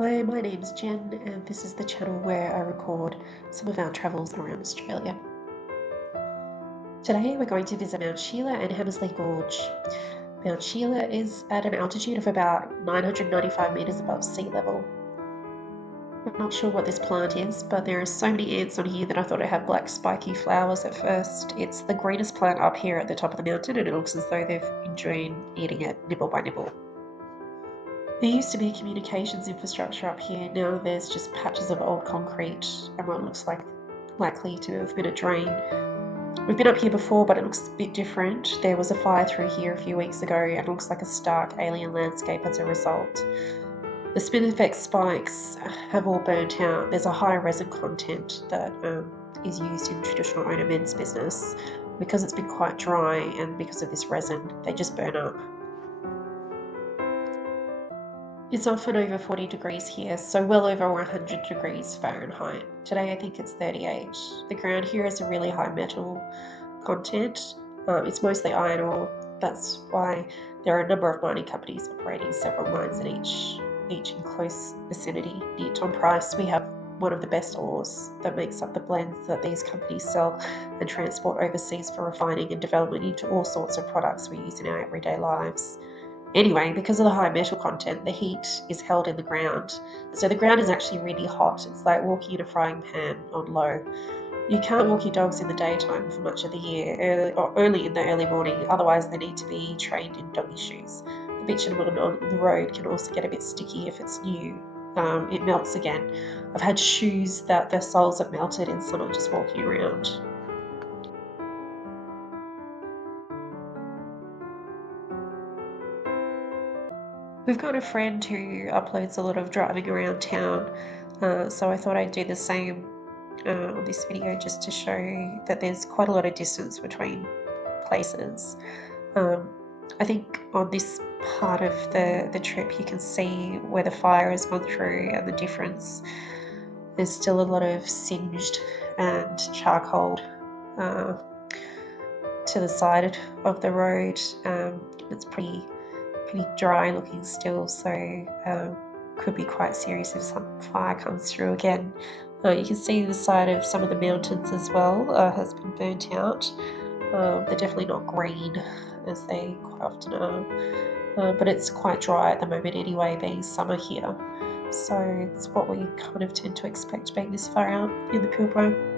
Hi, my name's Jen, and this is the channel where I record some of our travels around Australia. Today we're going to visit Mount Sheila and Hamersley Gorge. Mount Sheila is at an altitude of about 995 metres above sea level. I'm not sure what this plant is, but there are so many ants on here that I thought it had black spiky flowers at first. It's the greenest plant up here at the top of the mountain, and it looks as though they've enjoyed eating it nibble by nibble. There used to be communications infrastructure up here. Now there's just patches of old concrete and what looks like likely to have been a drain. We've been up here before, but it looks a bit different. There was a fire through here a few weeks ago and it looks like a stark alien landscape as a result. The spinifex spikes have all burnt out. There's a high resin content that is used in traditional ornaments business. Because it's been quite dry and because of this resin, they just burn up. It's often over 40 degrees here, so well over 100 degrees Fahrenheit. Today I think it's 38. The ground here is a really high metal content. It's mostly iron ore. That's why there are a number of mining companies operating several mines in each in close vicinity. Near Tom Price, we have one of the best ores that makes up the blends that these companies sell and transport overseas for refining and development into all sorts of products we use in our everyday lives. Anyway, because of the high metal content, the heat is held in the ground. So the ground is actually really hot. It's like walking in a frying pan on low. You can't walk your dogs in the daytime for much of the year, only in the early morning, otherwise they need to be trained in doggy shoes. The bitumen on the road can also get a bit sticky if it's new. It melts again. I've had shoes that their soles have melted in summer just walking around. We've got a friend who uploads a lot of driving around town, so I thought I'd do the same on this video just to show that there's quite a lot of distance between places. I think on this part of the trip you can see where the fire has gone through and the difference. There's still a lot of singed and charcoal to the side of the road. It's pretty dry looking still, so could be quite serious if some fire comes through again. You can see the side of some of the mountains as well has been burnt out. They're definitely not green as they quite often are, but it's quite dry at the moment anyway, being summer here. So it's what we kind of tend to expect being this far out in the Pilbara.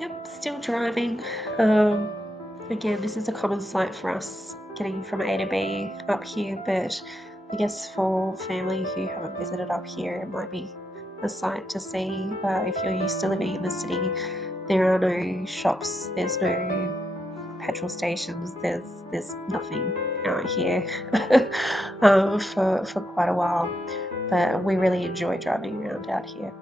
Yep, still driving. Again, this is a common sight for us getting from A to B up here, but I guess for family who haven't visited up here, it might be a sight to see. If you're used to living in the city, there are no shops, there's no petrol stations, there's nothing out here for quite a while. But we really enjoy driving around out here.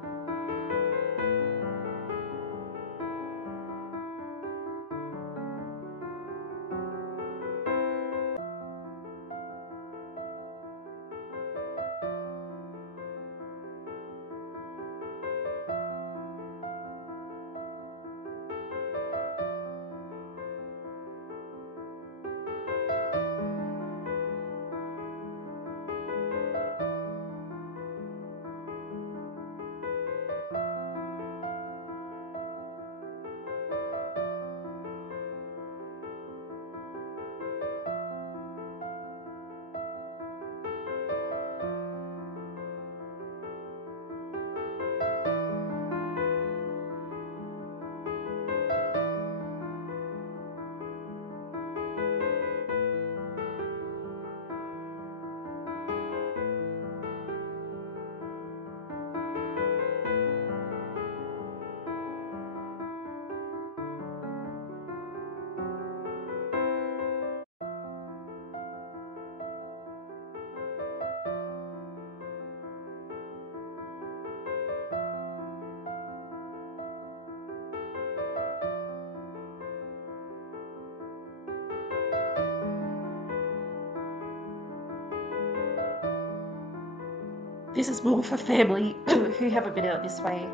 This is more for family who haven't been out this way.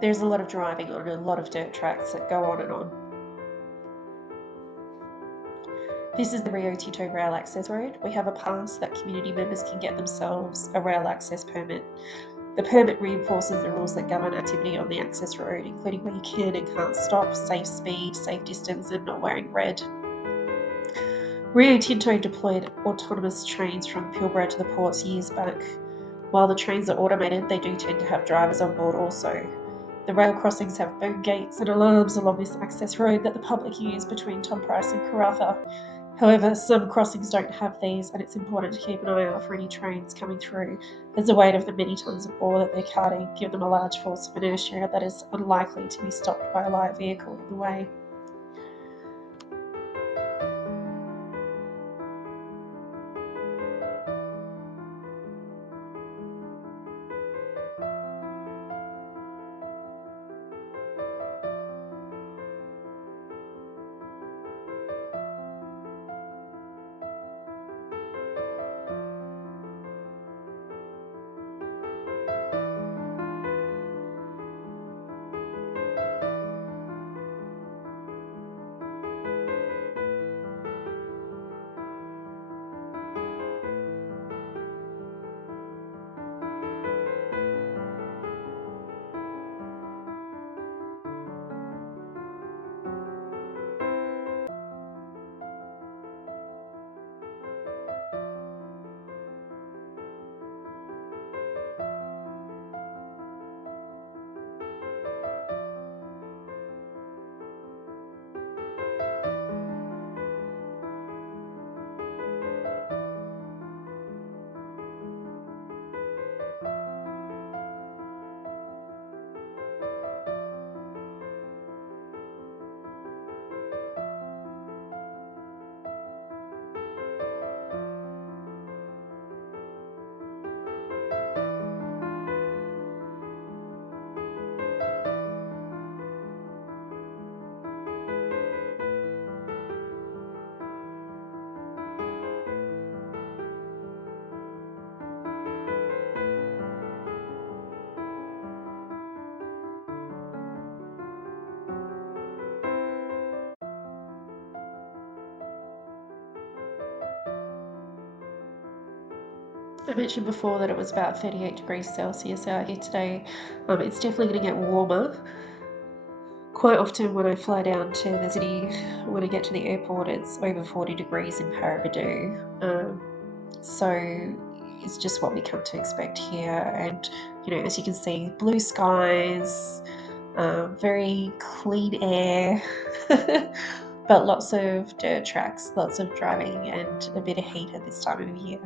There's a lot of driving on a lot of dirt tracks that go on and on. This is the Rio Tinto Rail Access Road. We have a pass that community members can get themselves a rail access permit. The permit reinforces the rules that govern activity on the access road, including where you can and can't stop, safe speed, safe distance, and not wearing red. Rio Tinto deployed autonomous trains from Pilbara to the ports years back. While the trains are automated, they do tend to have drivers on board also. The rail crossings have phone gates and alarms along this access road that the public use between Tom Price and Karratha. However, some crossings don't have these, and it's important to keep an eye out for any trains coming through, as the weight of the many tonnes of ore that they're carting give them a large force of inertia that is unlikely to be stopped by a light vehicle in the way. I mentioned before that it was about 38 degrees Celsius out here today. It's definitely going to get warmer. Quite often when I fly down to the city, when I get to the airport, it's over 40 degrees in Paraburdoo. So it's just what we come to expect here. And, as you can see, blue skies, very clean air, but lots of dirt tracks, lots of driving, and a bit of heat at this time of year.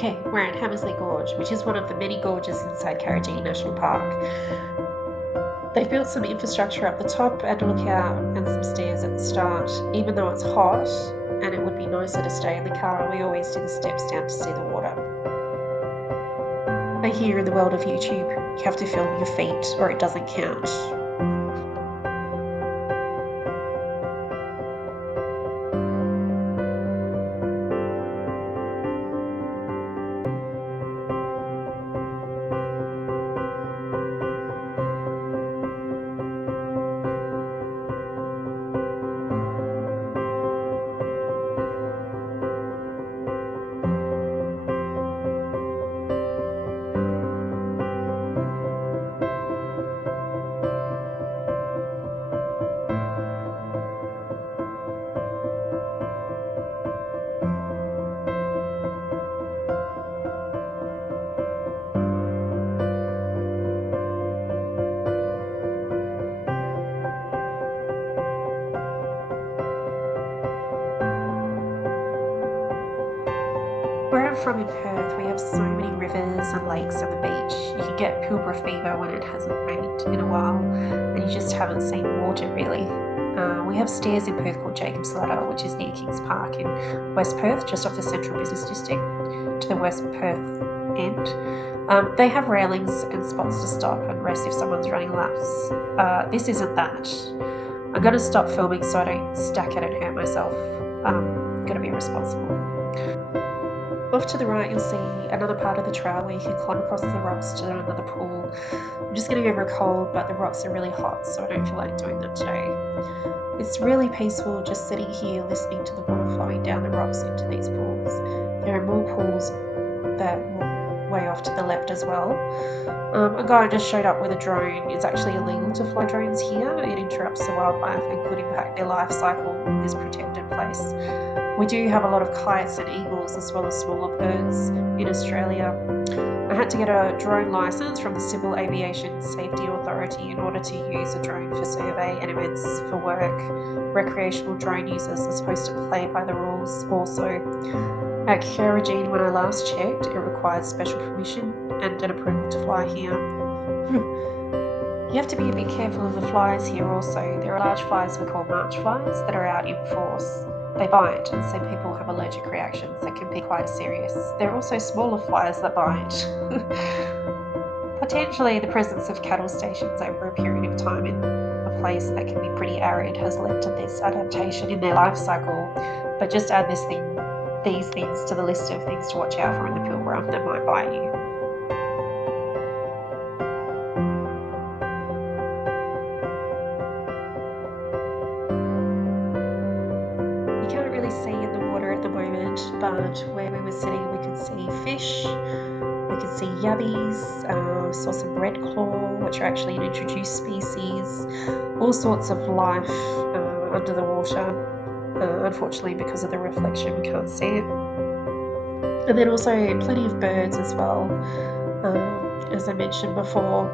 Okay, we're at Hamersley Gorge, which is one of the many gorges inside Karijini National Park. They've built some infrastructure up the top and a lookout and some stairs at the start. Even though it's hot and it would be nicer to stay in the car, we always do the steps down to see the water. But here in the world of YouTube, you have to film your feet or it doesn't count. Where I'm from in Perth, we have so many rivers and lakes on the beach. You can get Pilbara fever when it hasn't rained in a while and you just haven't seen water really. We have stairs in Perth called Jacob's Ladder, which is near Kings Park in West Perth, just off the Central Business District to the West Perth end. They have railings and spots to stop and rest if someone's running laps. This isn't that. I'm going to stop filming so I don't stack it and hurt myself. I'm going to be responsible. Off to the right you'll see another part of the trail where you can climb across the rocks to another pool. I'm just getting over a cold, but the rocks are really hot, so I don't feel like doing that today. It's really peaceful just sitting here listening to the water flowing down the rocks into these pools. There are more pools that way off to the left as well. A guy just showed up with a drone. It's actually illegal to fly drones here. It interrupts the wildlife and could impact their life cycle in this protected place. We do have a lot of kites and eagles as well as smaller birds in Australia. I had to get a drone license from the Civil Aviation Safety Authority in order to use a drone for survey and events for work. Recreational drone users are supposed to play by the rules also. At Karijini, when I last checked, it required special permission and an approval to fly here. You have to be a bit careful of the flies here also. There are large flies we call march flies that are out in force. They bite and some people have allergic reactions that can be quite serious. There are also smaller flies that bite. Potentially the presence of cattle stations over a period of time in a place that can be pretty arid has led to this adaptation in their life cycle. But just add these things to the list of things to watch out for in the Pilbara that might bite you. See in the water at the moment, but where we were sitting we could see fish, we could see yabbies, saw some red claw, which are actually an introduced species, all sorts of life under the water. Unfortunately, because of the reflection we can't see it. And then also plenty of birds as well, as I mentioned before,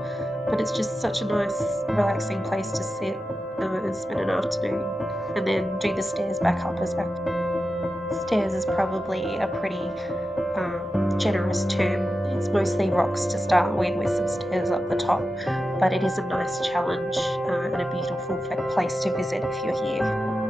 but it's just such a nice relaxing place to sit and spend an afternoon and then do the stairs back up as well. Stairs is probably a pretty generous term. It's mostly rocks to start with some stairs up the top, but it is a nice challenge and a beautiful place to visit if you're here.